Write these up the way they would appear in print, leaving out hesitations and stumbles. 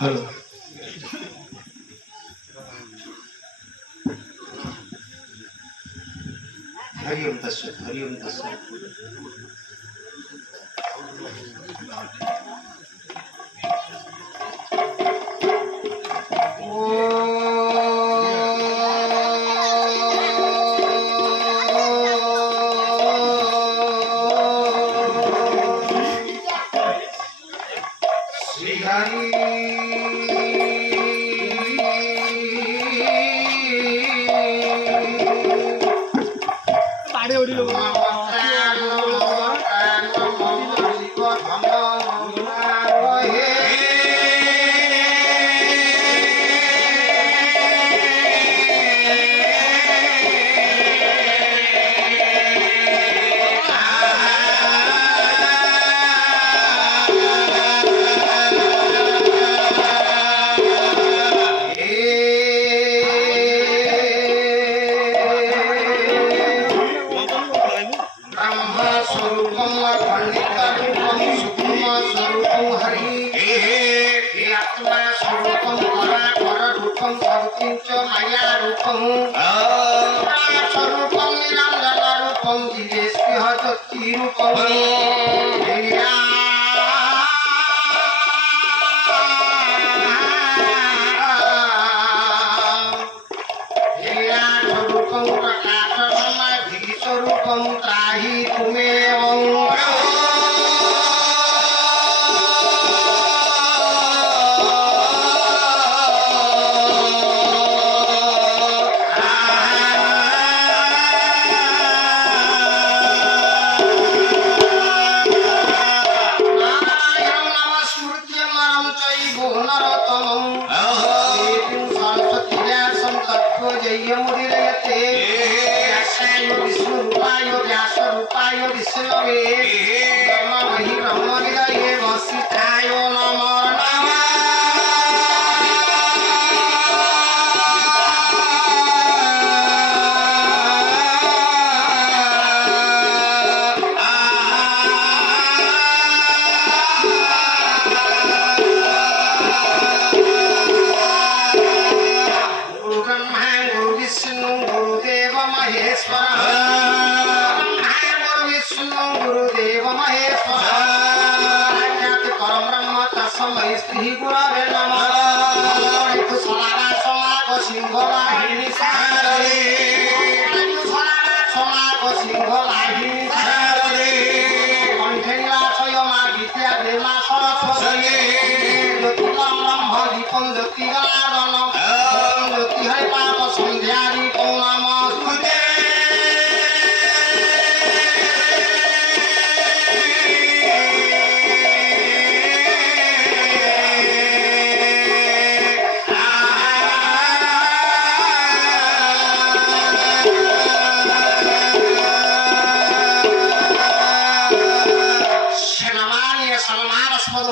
hello Hariom तस्सत् Hariom तस्सत् Shri Hari बाड़े उड़ी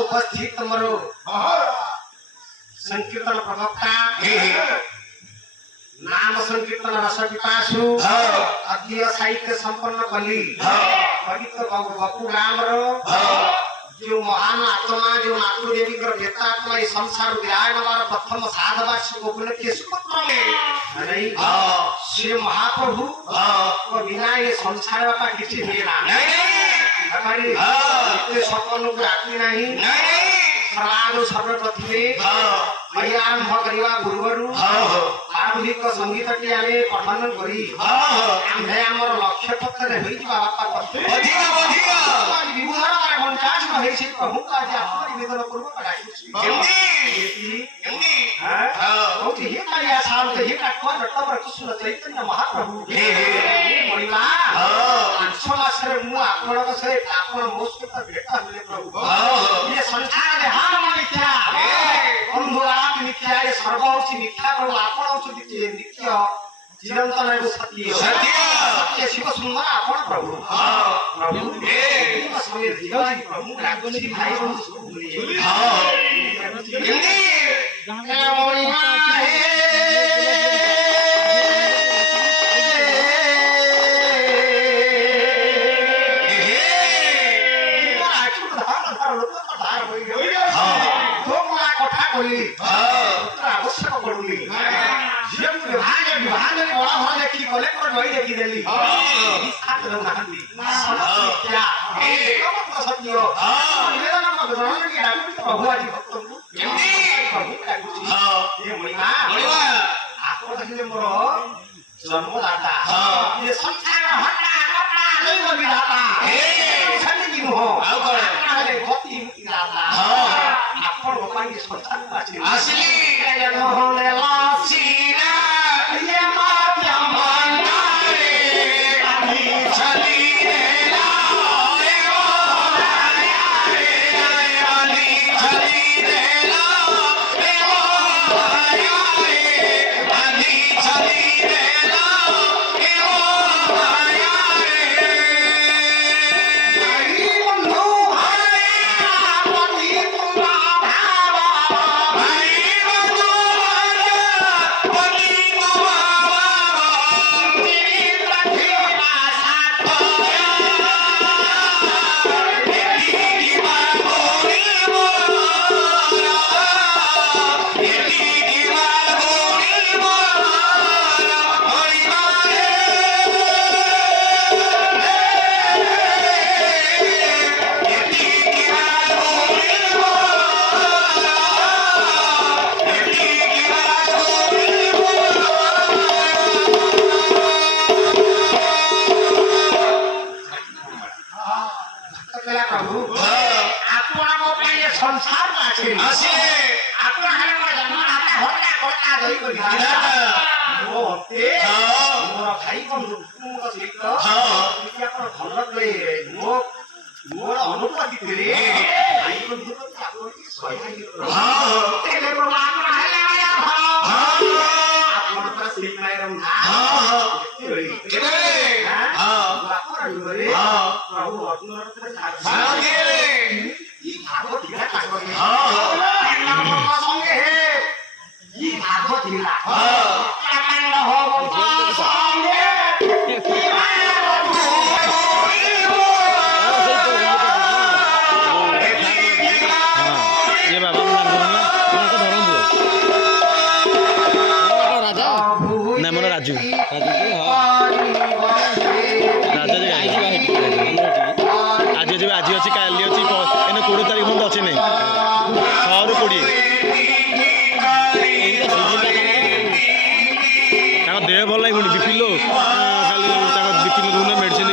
उपस्थित मरो संकीर्तन प्रवक्ता नाम संकीर्तन रस पिपासु अध्यय साहित्य संपन्न कली पवित्र बपु राम जो महान आत्मा जो नातु देवी वेतात्मा इस संसार विराजमान प्रथम साधवार्षिक उपलक्ष्य सुपुत्र में श्री महाप्रभु को बिना ये संसार का किसी मेला हमारी इतने सपन को आती नहीं सर्वादो सर्वप्रथमे आरंभ करवा पूर्वरु आरंभिक संगीत की आमे पठन करी आम्भे हमर लक्ष्य पत्र होई बापा पत्र अधिका अधिका विभूहर मंचास होई छै प्रभु का जे आत्मा निवेदन पूर्वक गाइछि एमडी हां ओ हे काया साल के हे काटवा रत्न कृष्ण चैतन्य महाप्रभु मणिमा आठो मासरे मु आपनक से आपन मोस्क भेट मिले प्रभु ये संसार रे हार मिथ्या बंधुरात मिथ्या ये सर्वोच्च मिथ्या प्रभु आपन होछ नित्य चिरंतन एवं सत्य सत्य शिव सुंदर आपन प्रभु प्रभु हे समय जीवन प्रभु लागोनी भाई बंधु सब भूली हां मणिमा हे କଲେକ୍ଟର ଜୟ ଦେଖିଦେଲି ସାତ ରହୁନାହାନ୍ତି ସମସ୍ୟା ସତ୍ୟ ନିବେଦନ ଜଣକି ଡାକୁଛି ପ୍ରଭୁ ଆଜି ଭକ୍ତଙ୍କୁ ପ୍ରଭୁ ଡାକୁଛି ଏ ମଣିମା ଆପଣ ଦେଖିଲେ ମୋର ଜନ୍ମଦାତା ଏ ସଂସାର ହଟା କଟା ଦୈବ ବିଧାତା ସେମିତି ନୁହଁ ଆଉ କଣ ଆପଣ ହେଲେ ଗତି ମୁକ୍ତି ଦାତା ଆପଣଙ୍କ ପାଇଁ ସଂସାରକୁ ଆସିଲି ନହେଲେ ଲାସିନା ये मात्या मंदारे अभी चली रे लाए वो आया रे अभी चली रे लाए वो आया रे अभी चली रे लाए वो आया रे भाई बंधु भाई आपनी तुमा भावा भाई बंधु संसार आछे आपण हरे जन्म आता हटा कोटा दई को मोते मोर भाई बंधु को सहित कि आपण भल गए मोर अनुपति थिले भाई बंधु को आपण की सहायता तेले प्रमाण हले आया आपण पर सिखाय रहा आपण प्रभु अर्जुन रे साथ भागवत लीला संगे है ये भागवत लीला कमंड हो संगे ये बाबा नाम बोलना उनको धरम दो राजा ना मन राजू राजू राजा जी आई आज जो आज अच्छी काली अच्छी एने 20 तारीख बंद अच्छे नहीं 6 ରୁ 20 देह भल लगे बीपी लो खाली बीपी लो दूना मेडिसिन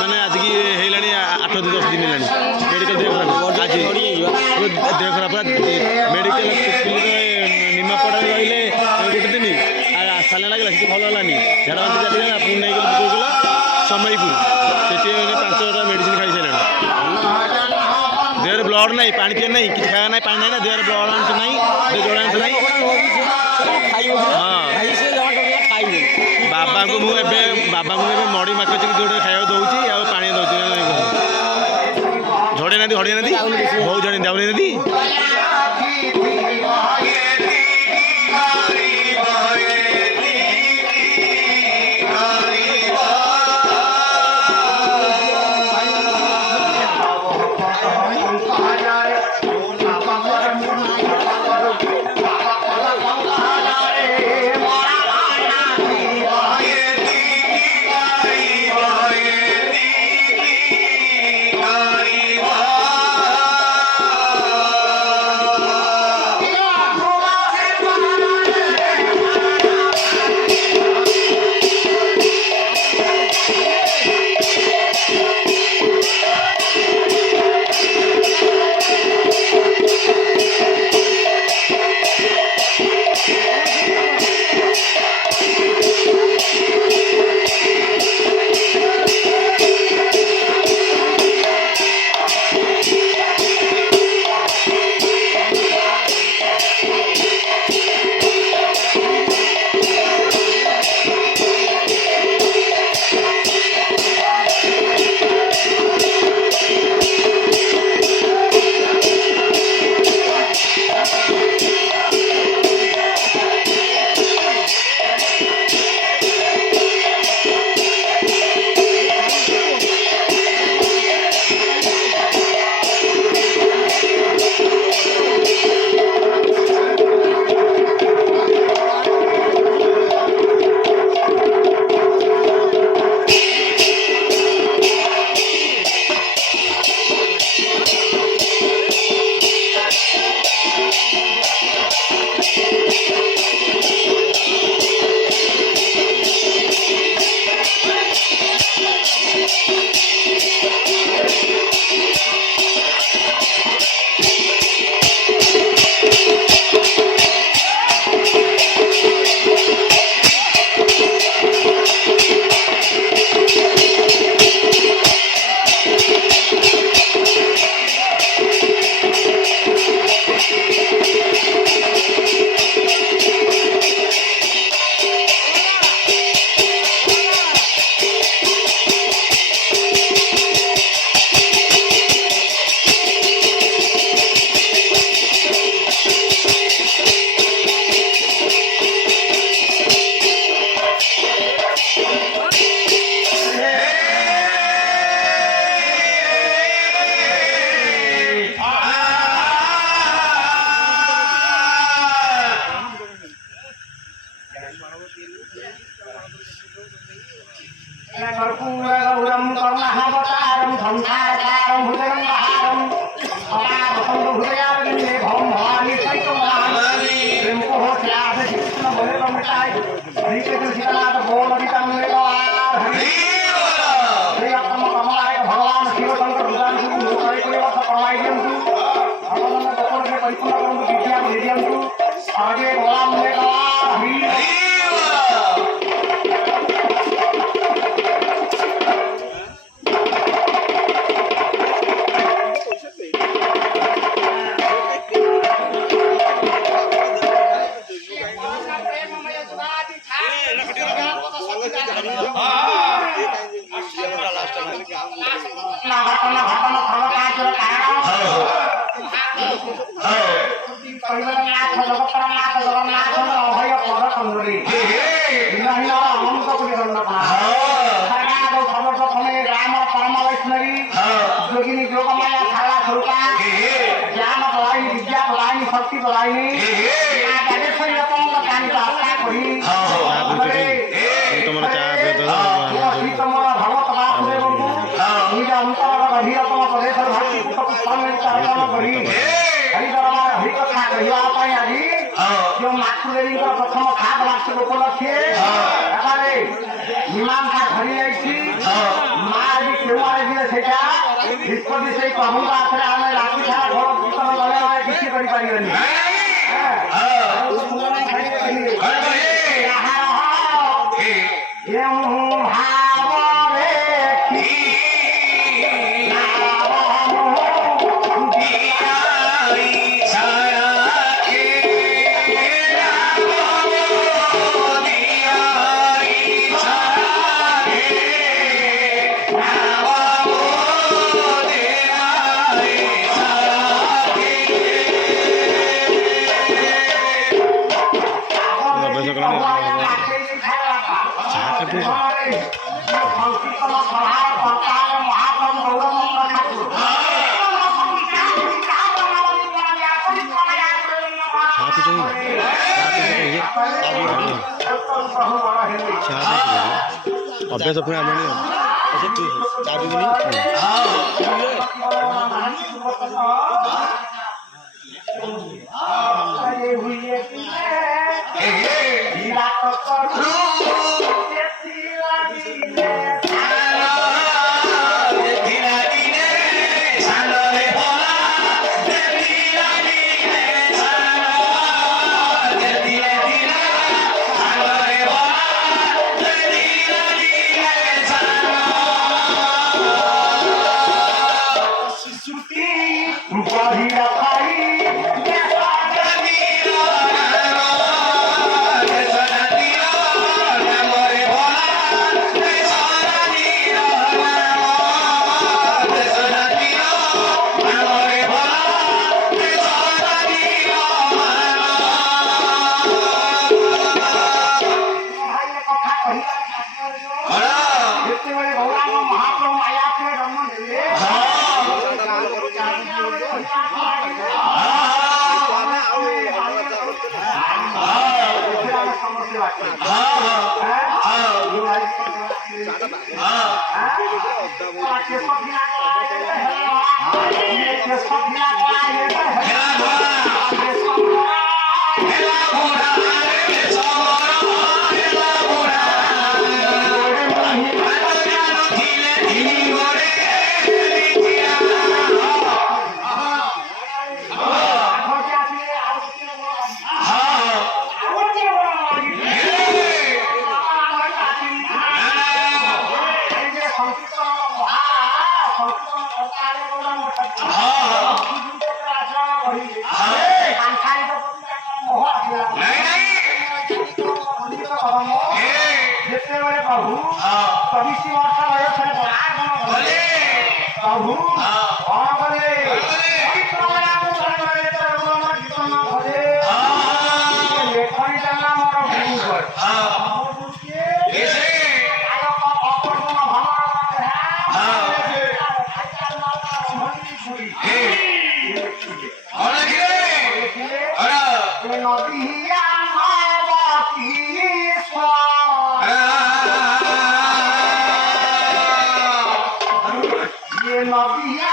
मैंने आज की है 8 10 दिन है मेडिकल देह खराब आज देह खराब मेडिकल निमापड़ा रही गोटे दिन साल लगे से भल है झाड़ा बांति चलिए पुणी नहीं गला समयपुर से 5टा मेडिसिन खाई सारे देह ब्लड ना पानी पी ना कि खाया ना पानी ना देह ब्लड आंस ना जल आंस ना बाबा को मुझे मड़ी माख जोड़े खाया दूसरी पानी दौर झड़े ना झड़े ना बहुत झड़े दाउनी ना कर्पूरगौरं करुणावतारं संसारसारं भुजगन्धारं सदावसन्तहृदयारविन्दे भवं भवानी सैतमानि प्रेमकोश्यासकृष्णबलिरमिताय श्रीकृष्णनाथ बोलवितं वेदार श्रीरत्नकमलाय भगवान् शिवशङ्कर हृदांशु हरिदेवत परमायन्तु भगवान् भगवते परिपूर्णकरन्तु विद्यां हृदयन्तु आगे भगवान् वेदार हरि योगिनी योगमाया खाला स्वरूपा ज्ञान बलायनी विद्या बलायनी शक्ति बलायनी राजेश्वरी अपंग कानी आस्था करी तुमरा चाह पे तो तमरा भगवत वासुदेव को निज अंतर अधीरतम प्रदेश भक्ति पुष्पम चरण करी हरि दरबार हरि कथा कहिवा पाई आजी जो मातृदेवी का प्रथम खाद वार्षिक उपलक्षे एबारे मीमांसा धरी आइछि मा आजी केवारे दिले सेटा निष्पत्ति से प्रभु का आश्रय आने रात्रि सारा घर कीर्तन गले आए किसी करी पारिबनी अभ्यास अपने आने ऐसे तू चाबी नहीं He ଯେତେବେଳେ ପ୍ରଭୁ 24 ବର୍ଷ ବୟସରେ ପରାଗଣ କଲେ ପ୍ରଭୁ କଣ କଲେ ଲେଖଣି ଦେଲା ମୋର নদিয়া নদিয়া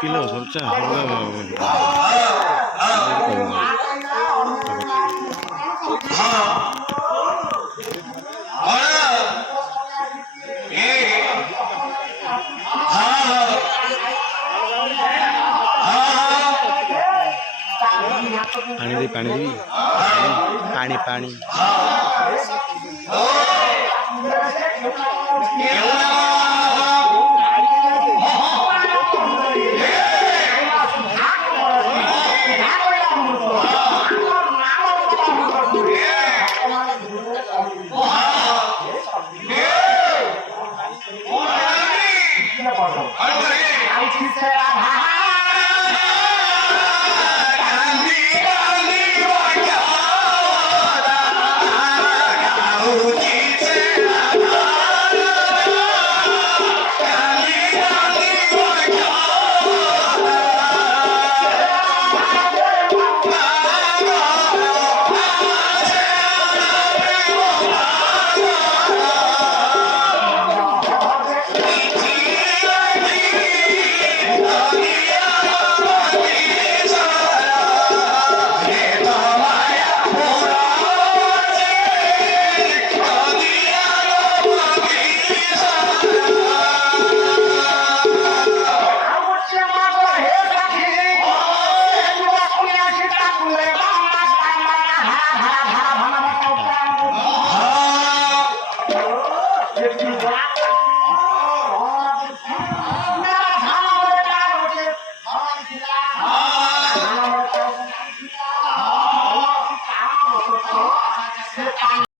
Kilo sorcha पानी